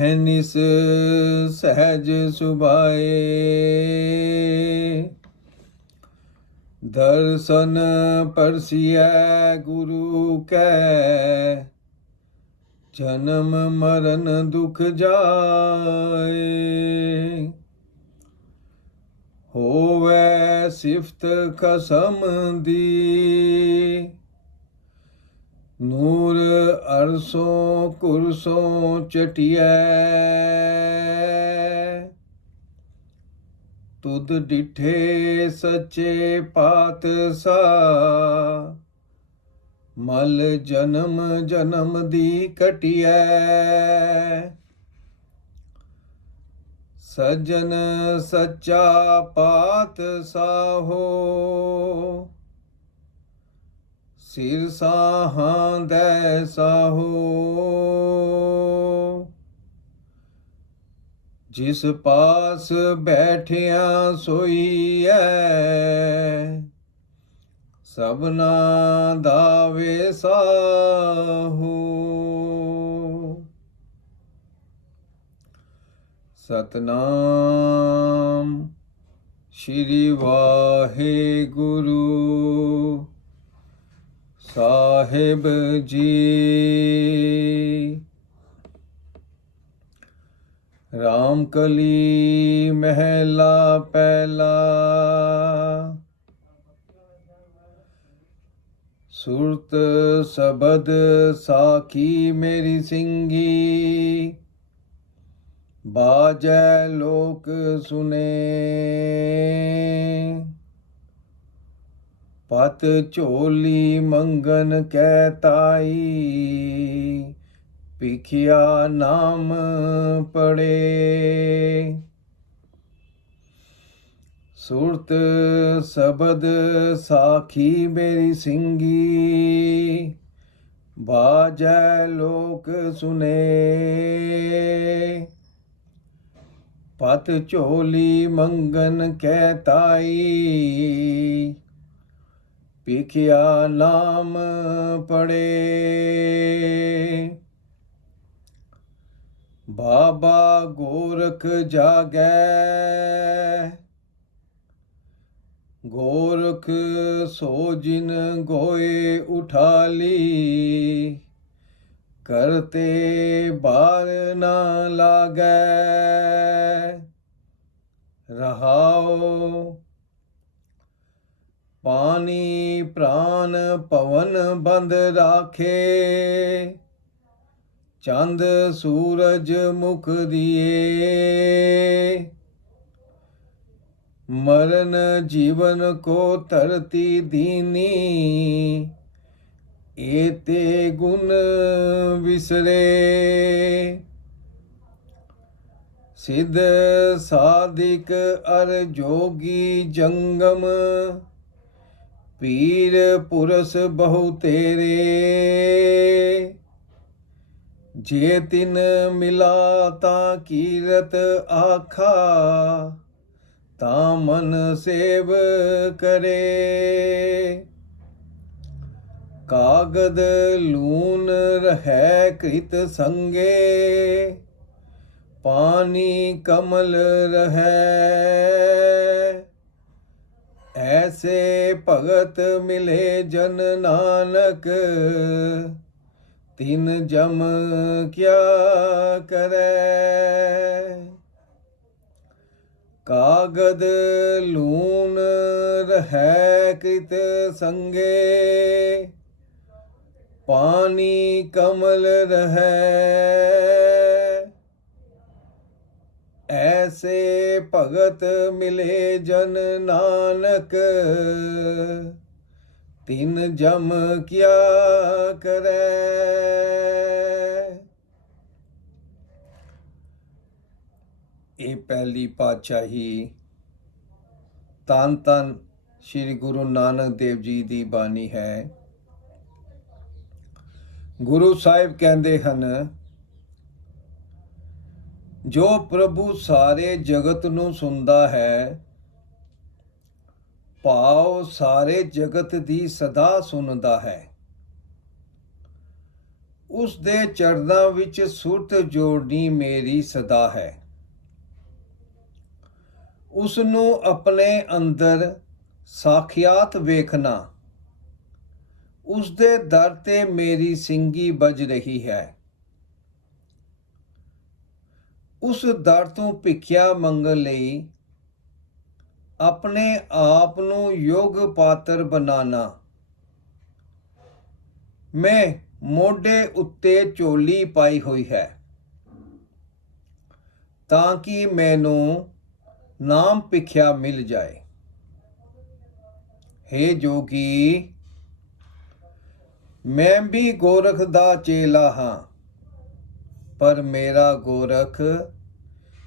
ਨਿਸ ਸਹਿਜ ਸੁਭਾਏ। ਦਰਸ਼ਨ ਪਰਸੀਐ ਗੁਰੂ ਕੈ। ਜਨਮ ਮਰਨ ਦੁਖ ਜਾਏ। ਹੋਵੇ ਸਿਫਤ ਕਸਮ ਦੀ। ਨੂਰ ਅਰਸੋਂ ਕੁਰਸੋਂ ਚਟਿਐ। ਤੁਧ ਡਿਠੇ ਸੱਚੇ ਪਾਤਸ਼ਾਹ, ਮਲ ਜਨਮ ਜਨਮ ਦੀ ਕਟਿਐ ਸਜਨ ਸੱਚਾ ਪਾਤਸ਼ਾਹੋ ਸਿਰ ਸਾਹਾਂ ਦੈ ਸਾਹੋ। ਜਿਸ ਪਾਸ ਬੈਠਿਆ ਸੋਈ ਸੋਈਐ, ਸਭਨਾ ਦਾ ਵੇ ਸਾਹੋ। ਸਤਨਾਮ ਸ਼੍ਰੀ ਵਾਹਿਗੁਰੂ। ਸਾਹਿਬ ਜੀ। ਰਾਮ ਕਲੀ ਮਹਿਲਾ ਪਹਿਲਾ। ਸੁਰਤ ਸਬਦ ਸਾਖੀ ਮੇਰੀ ਸਿੰਘੀ ਬਾਜੈ ਲੋਕ ਸੁਨੇ। ਪਤ ਝੋਲੀ ਮੰਗਨ ਕਹਿ ਤਾਈ। ਪਿਖਿਆ ਨਾਮ ਪੜੇ। ਸੁਰਤ ਸਬਦ ਸਾਖੀ ਮੇਰੀ ਸਿੰਘੀ ਬਾਜੈ ਲੋਕ ਸੁਨੇ। ਪਤ ਝੋਲੀ ਮੰਗਨ ਕਹਿ ਤਾਈ। ਪਿਖਿਆ ਨਾਮ ਪੜੇ। ਬਾਬਾ ਗੋਰਖ ਜਾਗੈ, ਗੋਰਖ ਸੋ ਜਿਨ ਗੋਏ ਉਠਾਲੀ, ਕਰਤੇ ਬਾਰ ਨਾ ਲਾਗੈ। ਰਹਾਉ ਪਾਣੀ ਪ੍ਰਾਨ ਪਵਨ ਬੰਦ ਰਾਖੇ। ਚੰਦ ਸੂਰਜ ਮੁਖ ਦੀਏ। ਮਰਨ ਜੀਵਨ ਕੋ ਧਰਤੀ ਦੀਨੀ। ਏਤੇ ਗੁਣ ਵਿਸਰੇ। ਸਿਧ ਸਾਧਿਕ ਅਰ ਜੋਗੀ ਜੰਗਮ। ਪੀਰ ਪੁਰਸ ਬਹੁ ਤੇਰੇ। ਜੇ ਤਿਨ ਮਿਲਾ ਤਾਂ ਕੀਰਤ ਆਖਾ, ਤਾਂ ਮਨ ਸੇਵ ਕਰੇ। ਕਾਗਦ ਲੂਨ ਰਹਿ ਕ੍ਰਿਤ ਸੰਗੇ, ਪਾਣੀ ਕਮਲ ਰਹੈ। ਐਸੇ ਭਗਤ ਮਿਲੇ ਜਨ ਨਾਨਕ, ਤਿਨ ਜਮ ਕਿਆ ਕਰੈ? ਕਾਗਦ ਲੂਨ ਰਹੈ ਕ੍ਰਿਤ ਸੰਗੇ, ਪਾਣੀ ਕਮਲ ਰਹੈ। ਐਸੇ ਭਗਤ ਮਿਲੇ ਜਨ ਨਾਨਕ। ਤਿਨ ਜਮ ਕਿਆ ਕਰੈ। ਇਹ ਪਹਿਲੀ ਪਾਤਸ਼ਾਹੀ ਤਨ ਤਨ ਸ੍ਰੀ ਗੁਰੂ ਨਾਨਕ ਦੇਵ ਜੀ ਦੀ ਬਾਣੀ ਹੈ। ਗੁਰੂ ਸਾਹਿਬ ਕਹਿੰਦੇ ਹਨ ਜੋ ਪ੍ਰਭੂ ਸਾਰੇ ਜਗਤ ਨੂੰ ਸੁਣਦਾ ਹੈ ਭਾਵ ਸਾਰੇ ਜਗਤ ਦੀ ਸਦਾ ਸੁਣਦਾ ਹੈ। ਉਸ ਦੇ ਚਰਨਾਂ ਵਿੱਚ ਸੁਰਤ ਜੋੜਨੀ ਮੇਰੀ ਸਦਾ ਹੈ। ਉਸ ਨੂੰ ਆਪਣੇ ਅੰਦਰ ਸਾਖਿਆਤ ਵੇਖਣਾ, ਉਸ ਦੇ ਦਰ ਤੇ ਮੇਰੀ ਸਿੰਗੀ ਵੱਜ ਰਹੀ ਹੈ। ਉਸ ਦਰ ਤੋਂ ਭਿੱਖਿਆ ਮੰਗਣ ਲਈ ਆਪਣੇ ਆਪ ਨੂੰ ਯੋਗ ਪਾਤਰ ਬਣਾਣਾ। ਮੈਂ ਮੋਢੇ ਉੱਤੇ ਝੋਲੀ ਪਾਈ ਹੋਈ ਹੈ ਤਾਂ ਕਿ ਮੈਨੂੰ ਨਾਮ ਭਿੱਖਿਆ ਮਿਲ ਜਾਏ। हे ਜੋਗੀ, ਮੈਂ ਵੀ ਗੋਰਖ ਦਾ ਚੇਲਾ ਹਾਂ। ਪਰ ਮੇਰਾ ਗੋਰਖ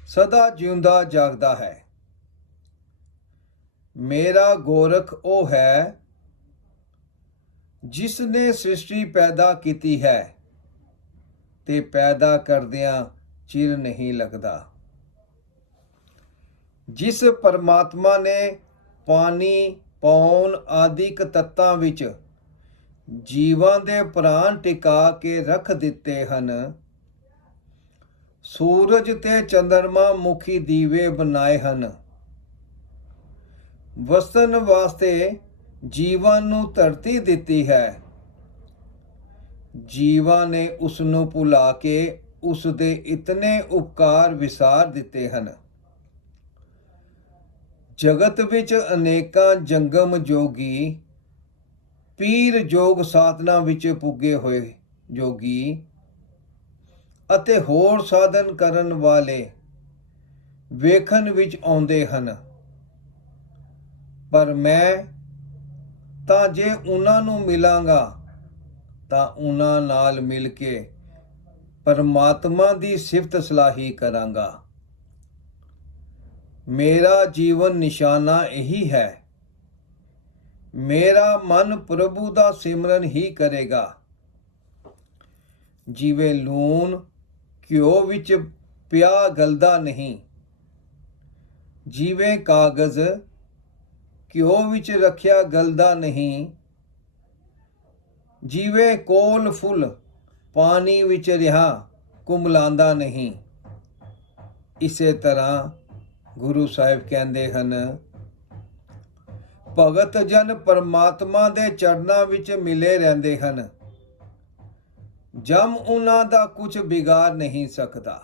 ਸਦਾ ਜਿਉਂਦਾ ਜਾਗਦਾ ਹੈ। ਮੇਰਾ ਗੋਰਖ ਉਹ ਹੈ ਜਿਸ ਨੇ ਸ੍ਰਿਸ਼ਟੀ ਪੈਦਾ ਕੀਤੀ ਹੈ ਤੇ ਪੈਦਾ ਕਰਦਿਆਂ ਚਿਰ ਨਹੀਂ ਲੱਗਦਾ। ਜਿਸ ਪਰਮਾਤਮਾ ਨੇ ਪਾਣੀ, ਪੌਣ ਆਦਿਕ ਤੱਤਾਂ ਵਿੱਚ ਜੀਵਾਂ ਦੇ ਪ੍ਰਾਣ ਟਿਕਾ ਕੇ ਰੱਖ ਦਿੱਤੇ ਹਨ ਸੂਰਜ ਤੇ ਚੰਦਰਮਾ ਮੁਖੀ ਦੀਵੇ ਬਣਾਏ ਹਨ। ਵਸਣ ਵਾਸਤੇ ਜੀਵਾਂ ਨੂੰ ਧਰਤੀ ਦਿੱਤੀ ਹੈ। ਜੀਵਾਂ ਨੇ ਉਸ ਨੂੰ ਭੁਲਾ ਕੇ ਉਸ ਦੇ ਇਤਨੇ ਉਪਕਾਰ ਵਿਸਾਰ ਦਿੱਤੇ ਹਨ। ਜਗਤ ਵਿੱਚ ਅਨੇਕਾਂ ਜੰਗਮ ਜੋਗੀ, ਪੀਰ ਜੋਗ ਸਾਧਨਾ ਵਿੱਚ ਪੁੱਗੇ ਹੋਏ ਜੋਗੀ ਅਤੇ ਹੋਰ ਸਾਧਨ ਕਰਨ ਵਾਲੇ ਵੇਖਣ ਵਿੱਚ ਆਉਂਦੇ ਹਨ। ਪਰ ਮੈਂ ਤਾਂ ਜੇ ਉਹਨਾਂ ਨੂੰ ਮਿਲਾਂਗਾ, ਤਾਂ ਉਹਨਾਂ ਨਾਲ ਮਿਲ ਕੇ ਪਰਮਾਤਮਾ ਦੀ ਸਿਫਤ ਸਲਾਹੀ ਕਰਾਂਗਾ। ਮੇਰਾ ਜੀਵਨ ਨਿਸ਼ਾਨਾ ਇਹੀ ਹੈ। ਮੇਰਾ ਮਨ ਪ੍ਰਭੂ ਦਾ ਸਿਮਰਨ ਹੀ ਕਰੇਗਾ। ਜਿਵੇਂ ਲੂਣ ਘਿਓ ਵਿੱਚ ਪਿਆ ਗਲਦਾ ਨਹੀਂ। ਜੀਵੇਂ ਕਾਗਜ਼ ਘਿਓ ਵਿੱਚ ਰੱਖਿਆ ਗਲਦਾ ਨਹੀਂ, ਜਿਵੇਂ ਕੋਲ ਫੁੱਲ ਪਾਣੀ ਵਿੱਚ ਰਿਹਾ ਕੁਮਲਾਂਦਾ ਨਹੀਂ। ਇਸੇ ਤਰ੍ਹਾਂ ਗੁਰੂ ਸਾਹਿਬ ਕਹਿੰਦੇ ਹਨ, ਭਗਤ ਜਨ ਪਰਮਾਤਮਾ ਦੇ ਚਰਨਾਂ ਵਿੱਚ ਮਿਲੇ ਰਹਿੰਦੇ ਹਨ। ਜਮ ਉਹਨਾਂ ਦਾ ਕੁਝ ਵਿਗਾੜ ਨਹੀਂ ਸਕਦਾ।